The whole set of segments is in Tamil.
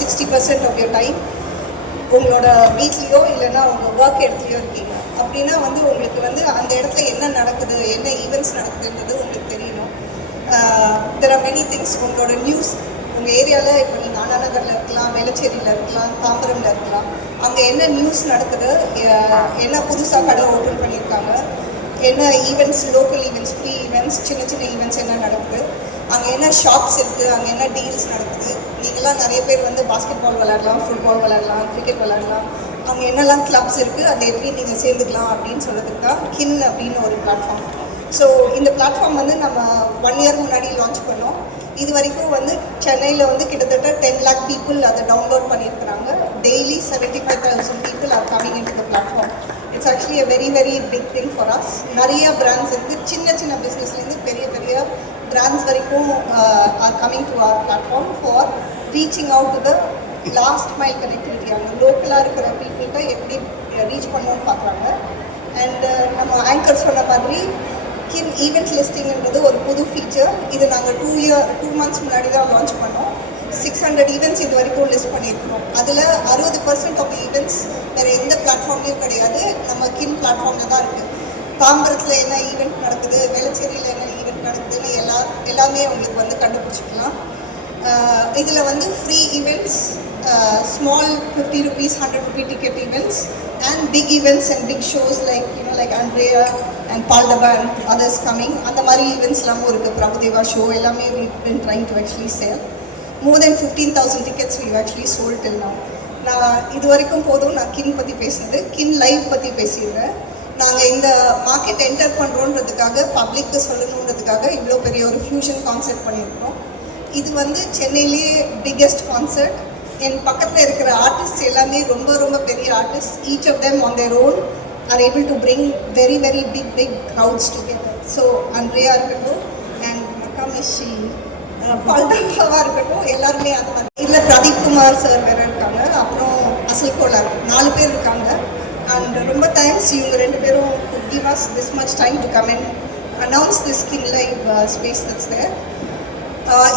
60% ஆஃப் யோர் டைம் உங்களோட வீட்லேயோ இல்லைன்னா உங்கள் ஒர்க் இடத்துலையோ இருக்கீங்க அப்படின்னா வந்து உங்களுக்கு வந்து அந்த இடத்துல என்ன நடக்குது, என்ன ஈவெண்ட்ஸ் நடக்குதுன்றது உங்களுக்கு தெரியணும். There are many things. உங்களோட நியூஸ் உங்கள் ஏரியாவில் இப்போ நீங்கள் அண்ணா நகரில் இருக்கலாம், வேளச்சேரியில் இருக்கலாம், தாம்பரமில் இருக்கலாம், அங்கே என்ன நியூஸ் நடக்குது, என்ன புதுசாக கடை ஓப்பன் பண்ணியிருக்காங்க, என்ன events, local events, free events, சின்ன சின்ன ஈவெண்ட்ஸ் என்ன நடக்குது, அங்கே என்ன ஷாப்ஸ் இருக்குது, அங்கே என்ன டீல்ஸ் நடக்குது. நீங்களாம் நிறைய பேர் வந்து பாஸ்கெட் பால் விளையாடலாம், ஃபுட்பால் விளையாடலாம், கிரிக்கெட் விளையாடலாம், அங்கே என்னெல்லாம் கிளப்ஸ் இருக்குது, அதை எப்படி நீங்கள் சேர்ந்துக்கலாம் அப்படின்னு சொல்கிறதுக்கு தான் கின் அப்படின்னு ஒரு பிளாட்ஃபார்ம். ஸோ இந்த பிளாட்ஃபார்ம் வந்து நம்ம 1 இயர் முன்னாடி லான்ச் பண்ணோம். இது வரைக்கும் வந்து சென்னையில் வந்து கிட்டத்தட்ட 10 lakh people அதை டவுன்லோட் பண்ணியிருக்கிறாங்க. Daily 75,000 people are coming into the platform. It's actually a very very big thing for us. நிறைய பிராண்ட்ஸ் இருக்குது, சின்ன சின்ன பிஸ்னஸ்லேருந்து பெரிய பெரிய பிராண்ட்ஸ் வரைக்கும் are coming to our platform for reaching out to the last mile connectivity. அங்கே லோக்கலாக இருக்கிற பீப்புள்கிட்ட எப்படி ரீச் பண்ணணும்னு பார்க்குறாங்க. அண்ட் நம்ம ஆங்கர் சொன்ன மாதிரி கின் ஈவெண்ட் லிஸ்டிங்கிறது ஒரு புது ஃபீச்சர். இது நாங்கள் 2 months முன்னாடி தான் லான்ச் பண்ணோம். 600 ஈவெண்ட்ஸ் இது வரைக்கும் லிஸ்ட் பண்ணியிருக்கிறோம். அதில் 60% ஆஃப் ஈவெண்ட்ஸ் வேறு எந்த பிளாட்ஃபார்ம்லேயும் கிடையாது, நம்ம கின் பிளாட்ஃபார்மில் தான் இருக்குது. தாம்பரத்தில் என்ன ஈவெண்ட் நடக்குது, வேளச்சேரியில் என்ன ஈவெண்ட் நடக்குதுன்னு எல்லாமே உங்களுக்கு வந்து கண்டுபிடிச்சிக்கலாம். இதில் வந்து free events, small 50 rupees, 100 rupee ticket events, and big events and big shows like like Andrea and Paldava and others coming. அந்த மாதிரி ஈவெண்ட்ஸ்லாமும் இருக்குது. பிரபுதேவா ஷோ எல்லாமே we've been trying to actually sell. More than 15,000 tickets we've actually sold till now. நான் இது வரைக்கும் போதும் நான் கின் பற்றி பேசுனது. கின் லைவ் பற்றி பேசிடுறேன். நாங்கள் இந்த மார்க்கெட் என்டர் பண்ணுறோன்றதுக்காக, பப்ளிக்கு சொல்லணுன்றதுக்காக இவ்வளோ பெரிய ஒரு ஃபியூஷன் கான்செர்ட் பண்ணியிருக்கிறோம். இது வந்து சென்னையிலேயே பிக்கெஸ்ட் கான்செர்ட். என் பக்கத்தில் இருக்கிற ஆர்டிஸ்ட் எல்லாமே ரொம்ப ரொம்ப பெரிய artist. Each of them on their own are able to bring very very big crowds together. So Andrea இருக்கட்டும், அண்ட் மக்காமிஷி, பல்டவாக இருக்கட்டும், எல்லாருமே அந்த மாதிரி. இதில் பிரதீப் குமார் சார் வேறு இருக்காங்க, அப்புறம் அசல் கோலார், 4 பேர் இருக்காங்க. அண்ட் ரொம்ப தேங்க்ஸ், இவங்க 2 பேரும் could give us this much time to come and announce this Kin Live space that's there.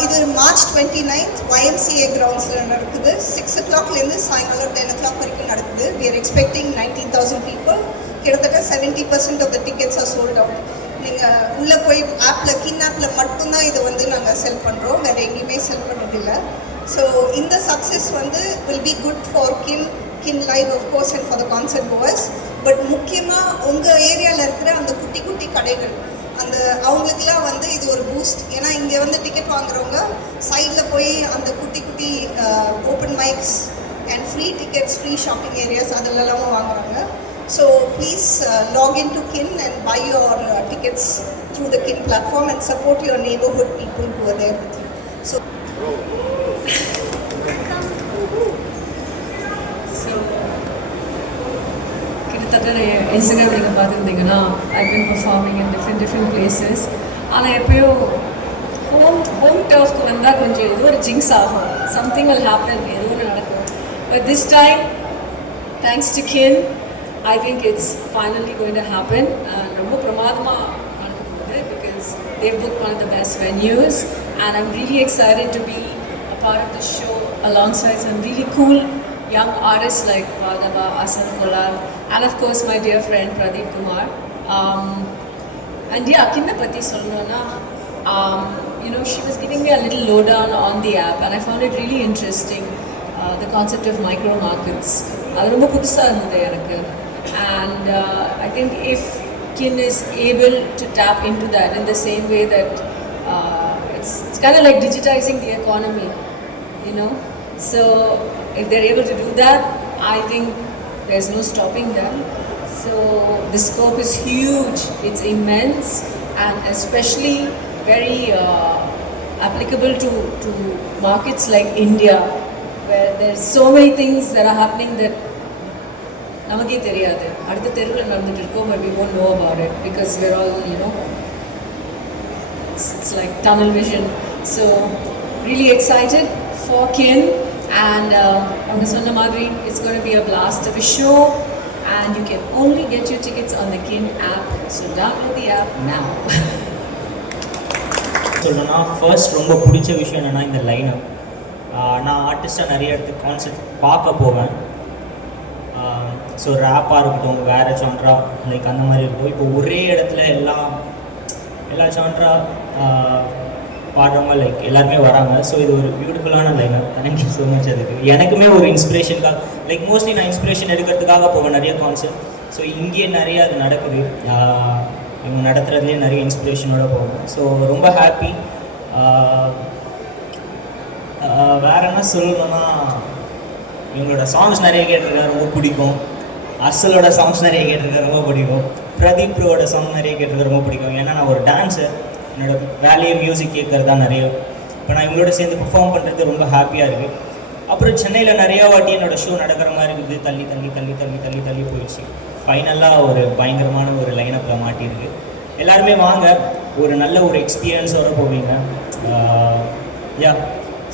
இது March 29th YMCA கிரவுண்ட்ஸில் நடக்குது. 6 o'clockலேருந்து சாயங்காலம் 10 o'clock வரைக்கும் நடக்குது. We are expecting 19,000 people. கிட்டத்தட்ட 70% of the tickets are sold out. நீங்கள் உள்ளே போய் ஆப்பில், கின் ஆப்பில் மட்டும்தான் இதை வந்து நாங்கள் செல் பண்ணுறோம், வேறு எங்கேயுமே செல் பண்ணுறதில்லை. ஸோ இந்த சக்ஸஸ் வந்து will be good for Kin Live of course and for the concert goers. But முக்கியமாக உங்கள் ஏரியாவில் இருக்கிற அந்த குட்டி குட்டி கடைகள், அந்த அவங்களுக்குலாம் வந்து இது ஒரு பூஸ்ட். ஏன்னா இங்கே வந்து டிக்கெட் வாங்குறவங்க சைடில் போய் அந்த குட்டி குட்டி open mics and free tickets, free shopping areas அதிலெல்லாம் வாங்குறாங்க. So please log in to Kyn and buy your tickets through the Kyn platform and support your neighbourhood people who are there with you. So கிட்டத்தட்ட இன்ஸ்டாகிராம் நீங்கள் பார்த்துருந்தீங்கன்னா I been performing in different places. ஆனால் எப்போயோ ஹோம் டர்ஃப்க்கு வந்தால் கொஞ்சம் ஏதோ ஒரு ஜிங்ஸ் ஆகும், சம்திங் வில் ஹேப்பன், ஏதோ ஒன்று நடக்கும். But this time thanks to Kyn I think it's finally going to happen. ரொம்ப பிரமாதமாக நடக்க போகுது because they book one of the best venues and I'm really excited to be a part of the show alongside some really cool young artists like Paldava, Asal Kolar, and of course my dear friend Pradeep Kumar. And yeah, kinda pati solnona, she was giving me a little lowdown on the app and I found it really interesting, the concept of micro markets. Adu romba pudusa irundhu enakku, and I think if Kin is able to tap into that in the same way that it's kind of like digitizing the economy, so if they're able to do that, I think there's no stopping them. So the scope is huge, it's immense, and especially very applicable to markets like India, where there's so many things that are happening that namakku theriyadhu, adutha theruvula nadandittu irukom, but we won't know about it because we're all it's like tunnel vision. So really excited for Kin. And on the Sonna Madri, it's going to be a blast of a show, and you can only get your tickets on the Kin app. So download the app now. சொல்லணும்னா ஃபர்ஸ்ட் ரொம்ப பிடிச்ச விஷயம் என்னென்னா இந்த லைனப். நான் ஆர்டிஸ்ட்டாக நிறைய இடத்துக்கு கான்சர்ட் பார்க்க போவேன். ஸோ ரேப்பாக இருக்கட்டும், வேறு ஜான்ரா லைக் அந்த மாதிரி இருக்கும். இப்போ ஒரே இடத்துல எல்லா ஜான்ரா பாடுறவங்க லைக் எல்லாருமே வராங்க. ஸோ இது ஒரு பியூட்டிஃபுல்லான லைன். Thank you so much. அதுக்கு எனக்குமே ஒரு இன்ஸ்பிரேஷனுக்காக லைக் மோஸ்ட்லி நான் இன்ஸ்பிரேஷன் எடுக்கிறதுக்காக போவேன் நிறைய கான்சர்ட். ஸோ இங்கேயே நிறைய அது நடக்குது. இவங்க நடத்துகிறதுலேயே நிறைய இன்ஸ்பிரேஷனோட போவேன். ஸோ ரொம்ப ஹாப்பி. வேறு என்ன சொல்லணும்னா, இவங்களோட சாங்ஸ் நிறைய கேட்டிருக்கேன், ரொம்ப பிடிக்கும். அசலோட சாங்ஸ் நிறைய கேட்டிருக்கேன், ரொம்ப பிடிக்கும். பிரதீப் ப்ரோவோட சாங் நிறைய கேட்டிருக்கேன், ரொம்ப பிடிக்கும். ஏன்னா நான் ஒரு டான்ஸர், என்னோடய வேலையை மியூசிக் கேட்குறது தான் நிறைய. இப்போ நான் இவங்களோட சேர்ந்து பெர்ஃபார்ம் பண்ணுறது ரொம்ப ஹாப்பியாக இருக்குது. அப்புறம் சென்னையில் நிறையா வாட்டி என்னோடய ஷோ நடக்கிற மாதிரி இருக்குது. தள்ளி தள்ளி தள்ளி தள்ளி தள்ளி தள்ளி போயிடுச்சு. ஃபைனலாக ஒரு பயங்கரமான ஒரு லைனப்பில் மாட்டியிருக்கு. எல்லாருமே வாங்க, ஒரு நல்ல ஒரு எக்ஸ்பீரியன்ஸோடு போவீங்க. யா,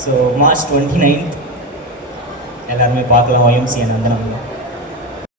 ஸோ March 29th எல்லாருமே பார்க்கலாம். YMCA நந்தனம்.